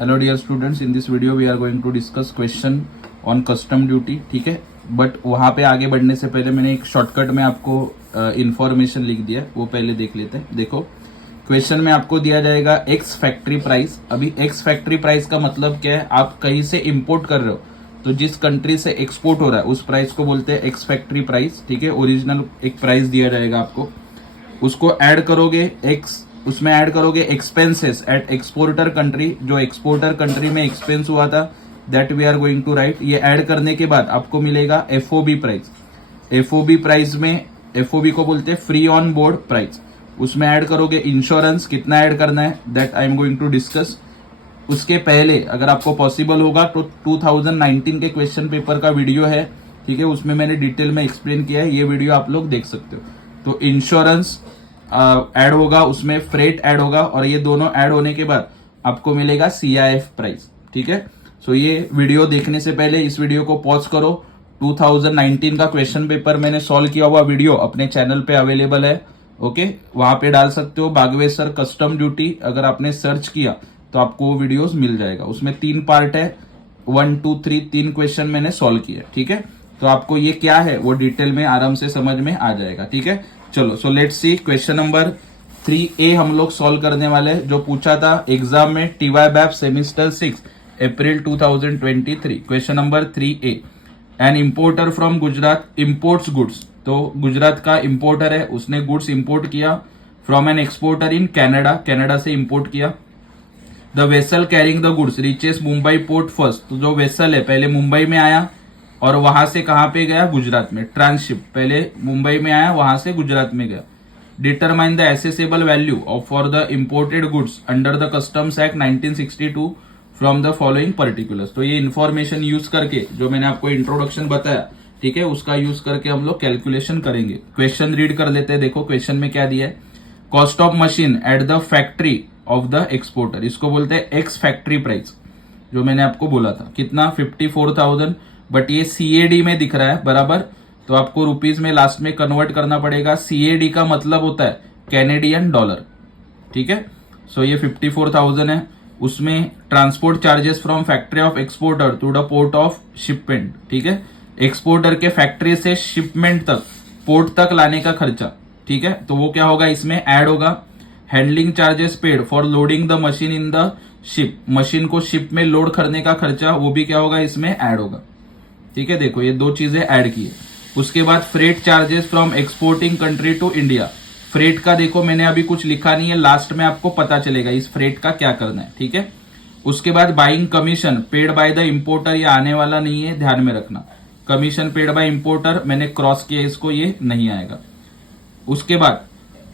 Hello dear students, in this video we are going to discuss question on custom duty. ठीक है, but वहां पे आगे बढ़ने से पहले मैंने एक शॉर्टकट में आपको इंफॉर्मेशन लिख दिया, वो पहले देख लेते हैं. देखो, क्वेश्चन में आपको दिया जाएगा एक्स फैक्ट्री प्राइस. अभी एक्स फैक्ट्री प्राइस का मतलब क्या है? आप कहीं से इंपोर्ट कर रहे हो तो जिस कंट्री से एक्सपोर्ट हो रहा है उस प्राइस को बोलते हैं एक्स फैक्ट्री प्राइस. ठीक है, ओरिजिनल एक प्राइस दिया जाएगा आपको, उसको ऐड करोगे एक्स, उसमें ऐड करोगे एक्सपेंसेस एट एक्सपोर्टर कंट्री, जो एक्सपोर्टर कंट्री में एक्सपेंस हुआ था that we are going to write. ये ऐड करने के बाद आपको मिलेगा एफओबी प्राइस. एफओबी प्राइस में, एफओबी को बोलते हैं फ्री ऑन बोर्ड प्राइस. उसमें ऐड करोगे इंश्योरेंस, कितना ऐड करना है that I am going to discuss. उसके पहले अगर आपको पॉसिबल होगा तो 2019 के क्वेश्चन पेपर का वीडियो है, ठीक है, उसमें मैंने डिटेल में एक्सप्लेन किया है, ये वीडियो आप लोग देख सकते हो. तो इंश्योरेंस ऐड होगा, उसमें फ्रेट ऐड होगा, और ये दोनों ऐड होने के बाद आपको मिलेगा सीआईएफ प्राइस. ठीक है, सो ये वीडियो देखने से पहले इस वीडियो को पॉज करो. 2019 का क्वेश्चन पेपर मैंने सॉल्व किया हुआ वीडियो अपने चैनल पे अवेलेबल है. ओके, वहां पे डाल सकते हो बागवे सर कस्टम ड्यूटी, अगर आपने सर्च किया तो आपको वो वीडियोस मिल जाएगा. उसमें 3 पार्ट है, 1, 2, 3, 3 क्वेश्चन मैंने सॉल्व किया. ठीक है, तो आपको ये क्या है वो डिटेल में आराम से समझ में आ जाएगा. ठीक है, चलो, so let's see. Question number 3A हम लोग सॉल्व करने वाले हैं, जो पूछा था एग्जाम में टीवाई बैप semester 6 April 2023. Question number 3A, an importer from Gujarat imports goods. तो गुजरात का इंपोर्टर है, उसने गुड्स इंपोर्ट किया फ्रॉम an exporter in Canada, Canada से इंपोर्ट किया. The vessel carrying the goods reaches Mumbai port first. तो जो वेसल है पहले मुंबई में आया और वहां से कहां पे गया? गुजरात में. ट्रांसशिप, पहले मुंबई में आया, वहां से गुजरात में गया. Determine the assessable value of for the imported goods under the customs act 1962 from the following particulars. तो ये इन्फॉर्मेशन यूज करके, जो मैंने आपको इंट्रोडक्शन बताया, ठीक है, उसका यूज करके हम लोग कैलकुलेशन करेंगे. क्वेश्चन रीड कर लेते हैं. देखो क्वेश्चन में क्या दिया है. Cost of machine at the factory of the exporter, इसको बोलते हैं एक्स फैक्ट्री प्राइस, जो मैंने आपको बोला था. कितना? 54,000. बट ये सीएडी में दिख रहा है, बराबर, तो आपको रुपीज में लास्ट में कन्वर्ट करना पड़ेगा. सीएडी का मतलब होता है कैनेडियन डॉलर. ठीक है, सो ये 54,000 है. उसमें transport charges from factory of exporter to the port of shipment. ठीक है, एक्सपोर्टर के फैक्ट्री से शिपमेंट तक, पोर्ट तक लाने का खर्चा. ठीक है, तो वो क्या होगा? इसमें ऐड होगा. Handling charges paid for loading the machine in the ship, machine को शिप में लोड करने का खर्चा, वो भी क्या होगा? इसमें ऐड होगा. ठीक है, देखो ये 2 चीजें ऐड की है. उसके बाद freight charges from exporting country to India. Freight का देखो मैंने अभी कुछ लिखा नहीं है, लास्ट में आपको पता चलेगा इस फ्रेट का क्या करना है. ठीक है, उसके बाद buying commission paid by the importer, ये आने वाला नहीं है, ध्यान में रखना. कमीशन पेड बाय इंपोर्टर मैंने क्रॉस किया इसको, ये नहीं आएगा. उसके बाद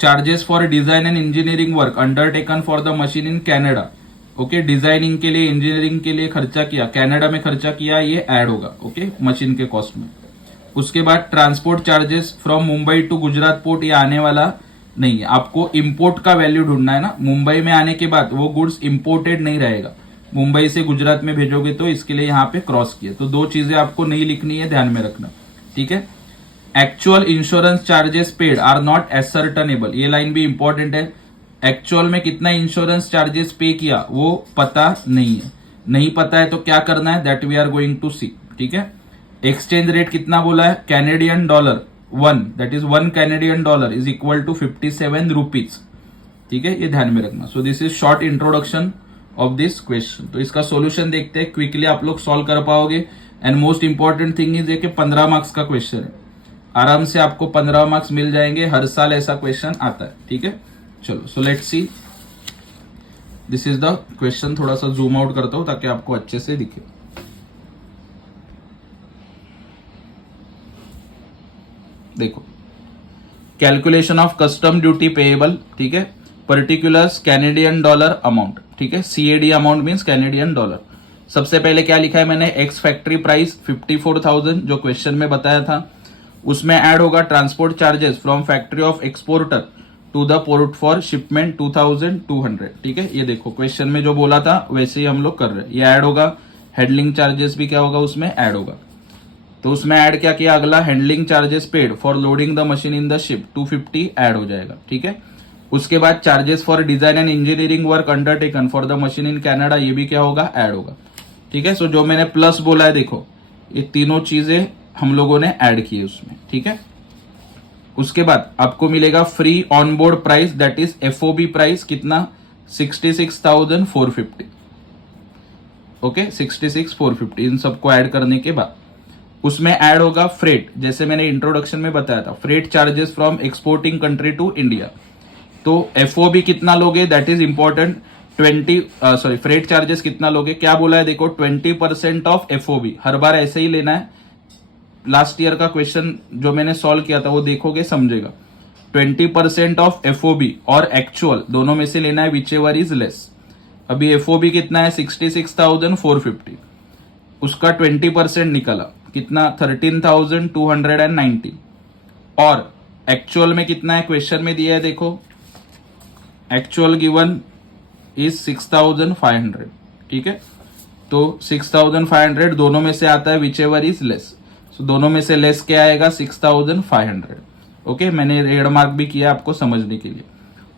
charges for design and engineering work undertaken for the machine in Canada. Okay, designing के लिए, इंजीनियरिंग के लिए खर्चा किया, कनाडा में खर्चा किया, ये ऐड होगा. ओके, मशीन के कॉस्ट में. उसके बाद transport charges from Mumbai to Gujarat port, ये आने वाला नहीं है. आपको इंपोर्ट का वैल्यू ढूंढना है ना. मुंबई में आने के बाद वो गुड्स इंपोर्टेड नहीं रहेगा, मुंबई से गुजरात में भेजोगे, तो इसके लिए यहाँ पे क्रॉस किया. तो 2 चीजें आपको नहीं लिखनी है, ध्यान में रखना. ठीक है, actual insurance charges paid are not ascertainable, ये लाइन भी इंपॉर्टेंट है. एक्चुअल में कितना इंश्योरेंस चार्जेस पे किया वो पता नहीं है. नहीं पता है तो क्या करना है, that we are going to see. ठीक है, एक्सचेंज रेट कितना बोला है? Canadian dollar 1, that is 1 Canadian dollar is equal to 57 rupees. ठीक है, ये ध्यान में रखना. So this is short introduction of this question. तो इसका सोल्यूशन देखते हैं, क्विकली आप लोग सॉल्व कर पाओगे. And most important thing is कि 15 मार्क्स का क्वेश्चन है, आराम से आपको 15 मार्क्स मिल जाएंगे. हर साल ऐसा क्वेश्चन आता है. ठीक है, चलो, so let's see. This is the question. थोड़ा सा जूम आउट करता हूं ताकि आपको अच्छे से दिखे. देखो, calculation of custom duty payable. ठीक है, पर्टिकुलर्स कैनेडियन डॉलर अमाउंट. ठीक है, CAD amount means Canadian dollar. सबसे पहले क्या लिखा है मैंने? एक्स फैक्ट्री प्राइस 54,000, जो क्वेश्चन में बताया था. उसमें ऐड होगा transport charges from factory of exporter to the port for shipment 2200. ठीक है, ये देखो क्वेश्चन में जो बोला था वैसे ही हम लोग कर रहे हैं. ये ऐड होगा. हैंडलिंग चार्जेस भी क्या होगा? उसमें ऐड होगा. तो उसमें ऐड क्या किया? अगला, handling charges paid for loading the machine in the ship 250 add हो जाएगा. ठीक है, उसके बाद charges for design and engineering work undertaken for the machine in Canada, ये भी क्या होगा, ऐड होगा। ठीक है, सो जो मैंने प्लस बोला है देखो, ये तीनों चीजें हम लोगों ने ऐड की है उसमें। ठीक है, उसके बाद आपको मिलेगा free on board price, that is FOB price, कितना, 66,450। ओके, 66,450। इन सबको ऐड करने के बाद उसमें ऐड होगा फ्रेट, जैसे मैंने इंट्रोडक्शन में बताया था, freight charges from exporting country to India. तो एफओबी कितना लोगे, that is important, freight charges कितना लोगे, क्या बोला है देखो, 20% ऑफ एफओबी। हर बार ऐसे ही लेना है, लास्ट ईयर का क्वेश्चन जो मैंने सॉल्व किया था वो देखोगे समझेगा। 20% ऑफ एफओबी और एक्चुअल दोनों में से लेना है, विच एवर इज लेस। अभी एफओबी कितना है, 66,450, उसका 20% निकला, कितना, 13,290। और एक्चुअल में कितना है, क्वेश्चन में दिया है देखो, एक्चुअल गिवन इज 6,500। ठीक है, तो 6,500 दोनों में से आता है, विच एवर इज लेस। सो दोनों में से लेस क्या आएगा, 6,500। ओके, मैंने रेड मार्क भी किया आपको समझने के लिए।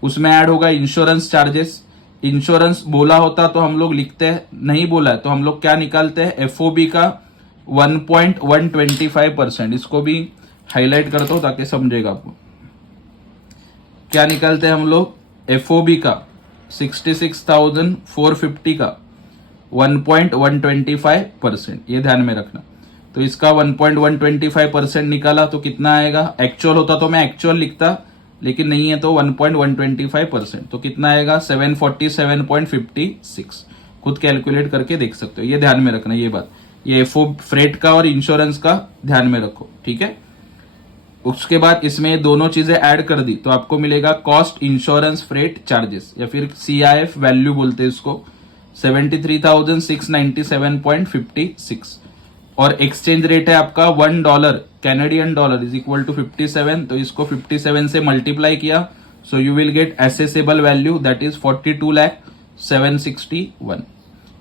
उसमें ऐड होगा इंश्योरेंस चार्जेस। इंश्योरेंस बोला होता तो हम लोग लिखते हैं, नहीं बोला है तो हम लोग क्या निकालते हैं, एफओबी का 1.125%। इसको भी हाईलाइट करता हूं ताकि समझेगा आपको। क्या निकालते हैं हम लोग, एफओबी का 66,450 का 1.125%, ये ध्यान में रखना। तो इसका 1.125% निकाला तो कितना आएगा, एक्चुअल होता तो मैं एक्चुअल लिखता, लेकिन नहीं है तो 1.125%, तो कितना आएगा, 747.56। खुद कैलकुलेट करके देख सकते हो, ये ध्यान में रखना ये बात, ये एफओ फ्रेट का और इंश्योरेंस का ध्यान में रखो। ठीक है, उसके बाद इसमें दोनों चीजें ऐड कर दी तो आपको मिलेगा कॉस्ट इंश्योरेंस फ्रेट चार्जेस, या फिर CIF वैल्यू बोलते हैं इसको, 73,697.56। और एक्सचेंज रेट है आपका $1 Canadian dollar is equal to 57, तो इसको 57 से मल्टीप्लाई किया, so you will get assessable value, that is 42,761।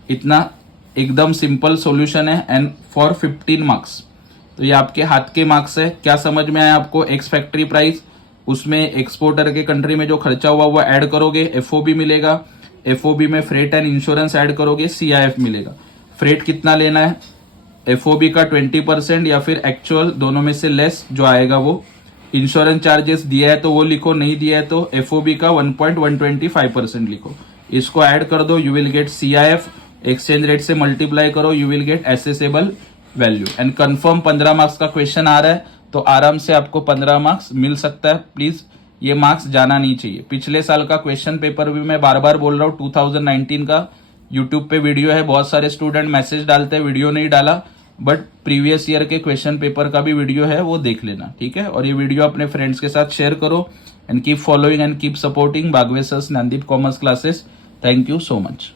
इतना एकदम सिंपल सॉल्यूशन है, एंड फॉर 15 मार्क्स। तो ये आपके हाथ के मार्क्स है। क्या समझ में आया आपको, एक्स फैक्ट्री प्राइस, उसमें एक्सपोर्टर के कंट्री में जो खर्चा हुआ वो ऐड करोगे, एफओबी मिलेगा, एफओबी में फ्रेट एंड इंश्योरेंस ऐड करोगे, CIF मिलेगा। फ्रेट कितना लेना है, एफओबी का 20% या फिर एक्चुअल, दोनों में से लेस जो आएगा वो। इंश्योरेंस चार्जेस दिया है तो वो लिखो, नहीं दिया है तो एफओबी का 1.125% लिखो। इसको ऐड कर दो, you will gate CIF, exchange rate से मल्टीप्लाई करो, you will get assessable value. And confirm 15 marks का क्वेश्चन आ रहा है तो आराम से आपको 15 मार्क्स मिल सकता है। प्लीज ये मार्क्स जाना नहीं चाहिए। पिछले साल का क्वेश्चन पेपर भी मैं बार बार बोल रहा हूँ, 2019 का यूट्यूब पे वीडियो है, बहुत सारे स्टूडेंट मैसेज डालते हैं वीडियो नहीं डाला, बट प्रीवियस ईयर के क्वेश्चन पेपर का भी वीडियो है, वो देख लेना। ठीक है, और ये वीडियो अपने फ्रेंड्स के साथ शेयर करो, and keep following and keep supporting Bagwe sir's Gyandeep commerce classes. Thank you so much.